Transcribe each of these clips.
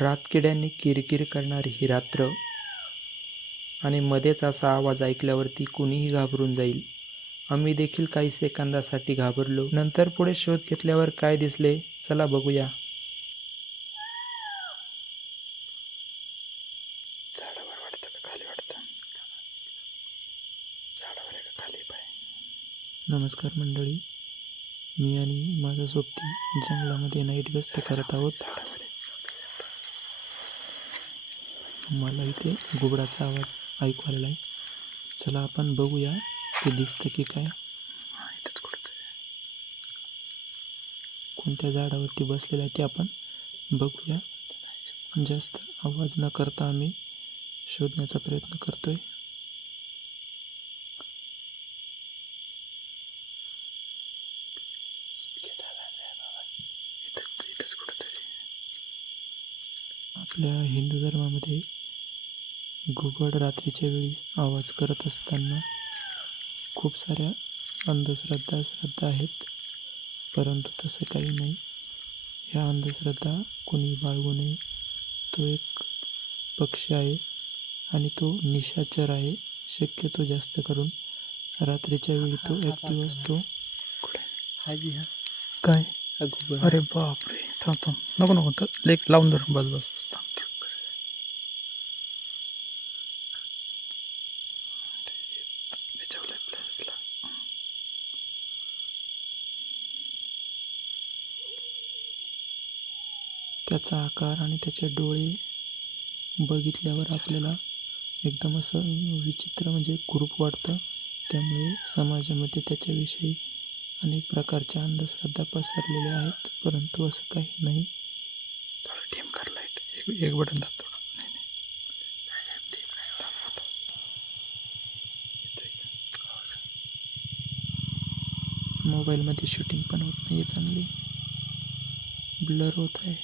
रातकिड्यांनी किरकिर करणारी ही रात्र आणि मध्येच असा आवाज ऐकल्यावरती कुणीही घाबरून जाईल. आम्ही देखील काही सेकंदासाठी घाबरलो. नंतर पुढे शोध घेतल्यावर काय दिसले, चला बघूया. झाडावर वाटतं का खाली वाटतं? झाडावर आहे का खाली पाय? नमस्कार मंडळी, मी आणि माझा सोबती जंगलामध्ये नाईट व्यस्त करत आहोत. मला इथे घुबडाचा आवाज ऐकू आलेला आहे. चला आपण बघूया ते दिसतं की काय. इथंच कोणत्या झाडावरती बसलेलं आहे ते आपण बघूया. जास्त आवाज न करता आम्ही शोधण्याचा प्रयत्न करतोय. आपल्या हिंदू धर्मामध्ये घुबड रात्रीच्या वेळी आवाज करत असताना खूप साऱ्या श्रद्धा आहेत, परंतु तसं काही नाही. ह्या अंधश्रद्धा कोणी बाळगू नये. तो एक पक्षी आहे आणि तो निशाचर आहे. शक्यतो जास्त करून रात्रीच्या वेळी तो ॲक्टिव्ह असतो. काय? अरे बापरे, थांब नको लेक लावून धर. बस थांब. त्याचा आकार आणि त्याचे डोळे बघितल्यावर आपल्याला एकदम असं विचित्र म्हणजे कुरूप वाटतं. त्यामुळे समाजामध्ये त्याच्याविषयी अनेक प्रकारच्या अंधश्रद्धा पसरलेल्या आहेत, परंतु असं काही नाही. थोडं टीम कर लाईट, एक बटन दाब थोडं. मोबाईलमध्ये शूटिंग पण होत नाही आहे, चांगली ब्लर होत आहे.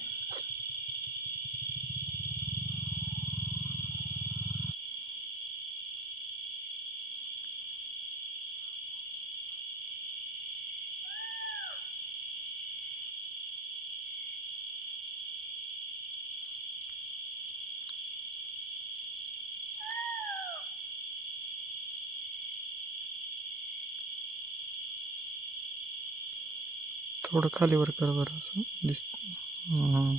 थोडं खाली वर कर बरं, असं दिसतं.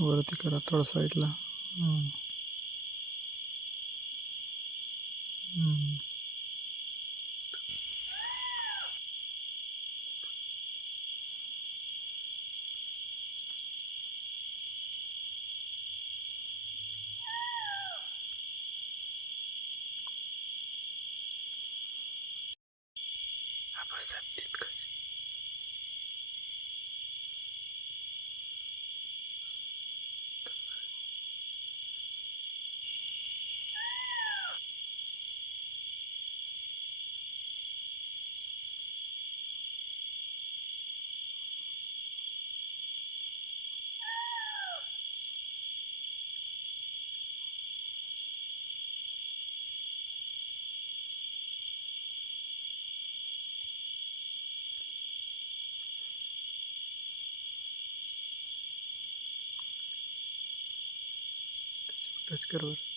वरती करा थोडं साईडला. टच कर वर.